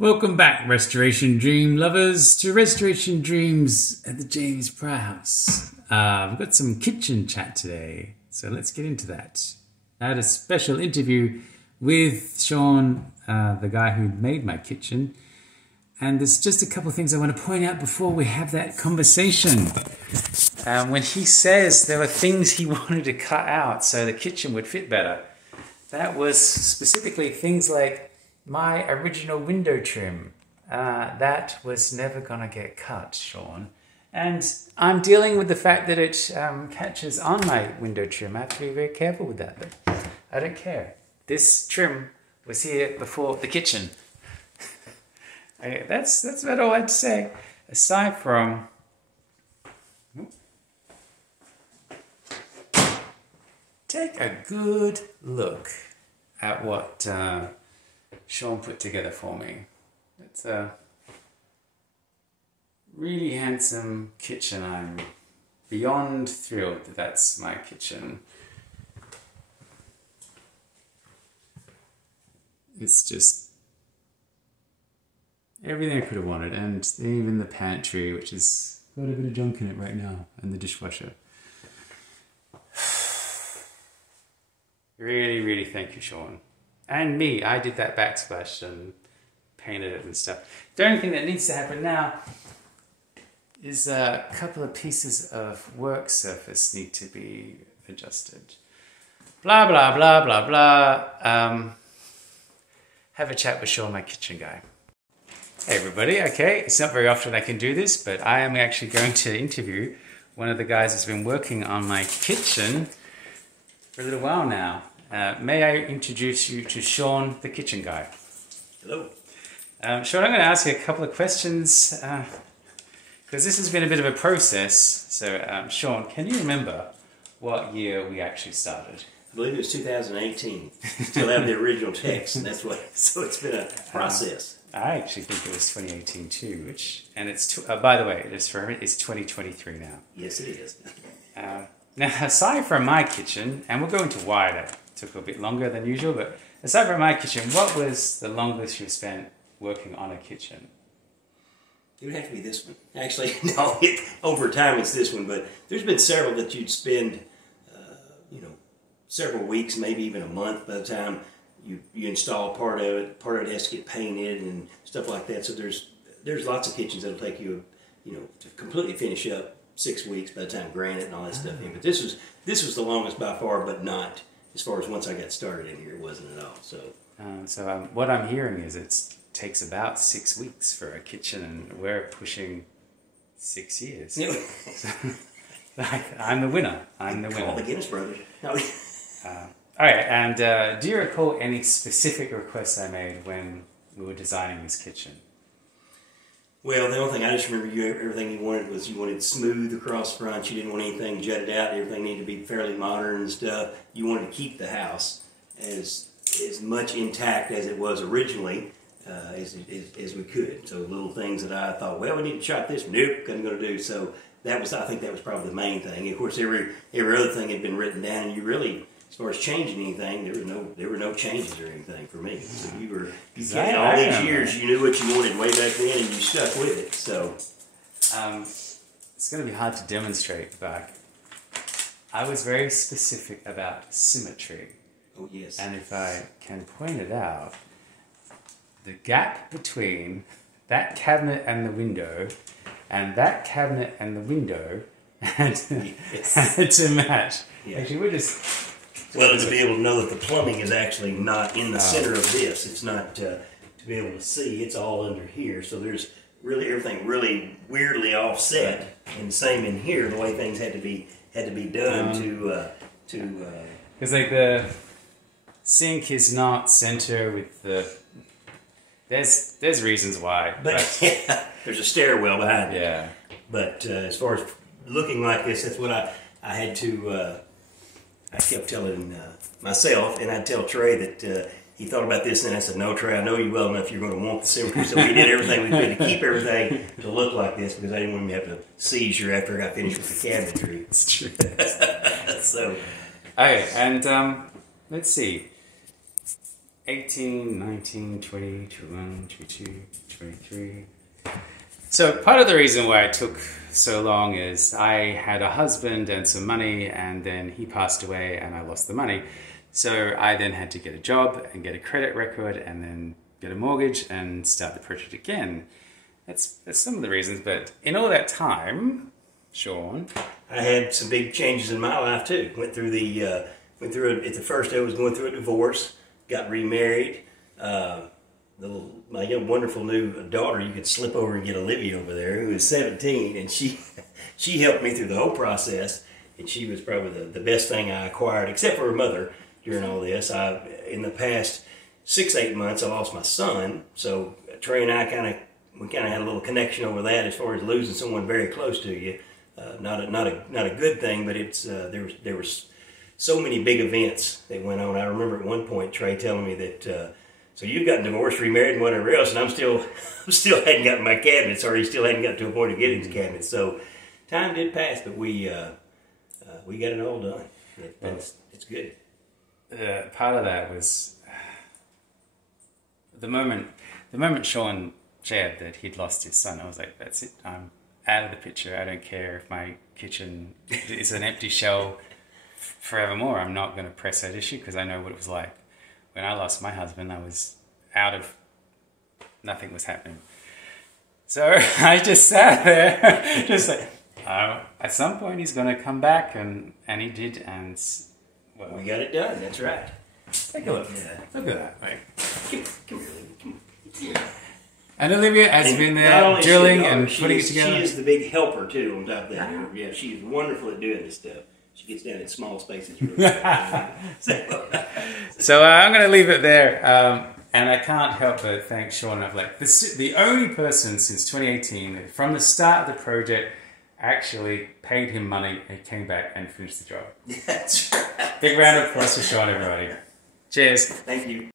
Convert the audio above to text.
Welcome back, Restoration Dream lovers, to Restoration Dreams at the James Prior House. We've got some kitchen chat today, so let's get into that. I had a special interview with Sean, the guy who made my kitchen, and there's just a couple of things I want to point out before we have that conversation. When he says there were things he wanted to cut out so the kitchen would fit better, that was specifically things like my original window trim. That was never going to get cut, Sean. And I'm dealing with the fact that it catches on my window trim. I have to be very careful with that, but I don't care. This trim was here before the kitchen. Okay, that's about all I had to say. Aside from... Take a good look at what Sean put together for me. It's a really handsome kitchen. I'm beyond thrilled that that's my kitchen. It's just everything I could have wanted, and even the pantry, which has got a bit of junk in it right now, and the dishwasher. Really, really thank you, Sean. And me, I did that backsplash and painted it and stuff. The only thing that needs to happen now is a couple of pieces of work surface need to be adjusted. Blah, blah, blah, blah, blah. Have a chat with Sean, my kitchen guy. Hey everybody, okay, it's not very often I can do this, but I am actually going to interview one of the guys who's been working on my kitchen for a little while now. May I introduce you to Sean, the kitchen guy? Hello. Sean, I'm going to ask you a couple of questions because this has been a bit of a process. So, Sean, can you remember what year we actually started? I believe it was 2018. Still have the original text, and that's what. So it's been a process. I actually think it was 2018 too, and it's by the way, it's 2023 now. Yes, it is. Now, aside from my kitchen, and we'll go into why that took a bit longer than usual, but aside from my kitchen, what was the longest you spent working on a kitchen? It would have to be this one. Actually, no, over time it's this one, but there's been several that you'd spend, several weeks, maybe even a month by the time you install part of it. Part of it has to get painted and stuff like that. So there's lots of kitchens that'll take you, to completely finish up 6 weeks by the time granite and all that stuff in. But this was the longest by far, but not as far as once I got started in here. It wasn't at all. So what I'm hearing is it takes about 6 weeks for a kitchen, and we're pushing 6 years. Yeah. I'm the winner. I'm the winner. Call the Guinness Brothers. No. All right, and do you recall any specific requests I made when we were designing this kitchen? Well, the only thing I just remember everything you wanted smooth across front. You didn't want anything jutted out. Everything needed to be fairly modern and stuff. You wanted to keep the house as much intact as it was originally as we could. So little things that I thought, well, we need to chop this. Nope, wasn't going to do. So I think that was probably the main thing. Of course, every other thing had been written down, and you really, as far as changing anything, there were no changes or anything for me. So you came all these years, you knew what you wanted way back then, and you stuck with it. So it's going to be hard to demonstrate, but I was very specific about symmetry. Oh yes. And if I can point it out, the gap between that cabinet and the window, and that cabinet and the window, had to match. Yeah. Actually, we're just. Well, to be able to know that the plumbing is actually not in the center of this. It's not to be able to see. It's all under here. So there's really everything really weirdly offset. And same in here, the way things had to be done to. Because like the sink is not center with the. There's reasons why. But yeah, there's a stairwell behind it. Yeah. But as far as looking like this, that's what I had to. I kept telling myself, and I'd tell Trey that he thought about this, and I said, no, Trey, I know you well enough you're going to want the symmetry. So we did everything we could to keep everything to look like this, because I didn't want him to have a seizure after I got finished with the cabinetry. It's true. So, okay, and let's see. 18, 19, 20, 21, 22, 23. So part of the reason why it took so long is I had a husband and some money, and then he passed away and I lost the money. So I then had to get a job and get a credit record and then get a mortgage and start the project again. That's some of the reasons, but in all that time, Sean, I had some big changes in my life too. Went through at the first I was going through a divorce, got remarried. My young wonderful new daughter, you could slip over and get Olivia over there, who is 17, and she helped me through the whole process, and she was probably the best thing I acquired, except for her mother during all this. In the past 6-8 months, I lost my son, so Trey and I kind of had a little connection over that as far as losing someone very close to you. Not a good thing, but it's there was so many big events that went on. I remember at one point Trey telling me that so you've gotten divorced, remarried, and whatever else, and I'm still hadn't gotten my cabinets, or he still hadn't got to a point of getting his cabinets. So time did pass, but we got it all done. It's good. Part of that was the moment Sean shared that he'd lost his son. I was like, that's it. I'm out of the picture. I don't care if my kitchen is an empty shell forevermore. I'm not going to press that issue because I know what it was like. When I lost my husband, I was nothing was happening. So I just sat there, just like, at some point he's going to come back, and he did, and well, we got it done. That's right. Take a look. Yeah. Look at that, mate. Come here. And Olivia has been there drilling and putting it together. She is the big helper too. On top of that, yeah, she is wonderful at doing this stuff. She gets down in small spaces. Really So I'm going to leave it there, and I can't help but thank Sean. Of like the only person since 2018 from the start of the project actually paid him money and came back and finished the job. That's right. Big round of applause for Sean, everybody. Cheers. Thank you.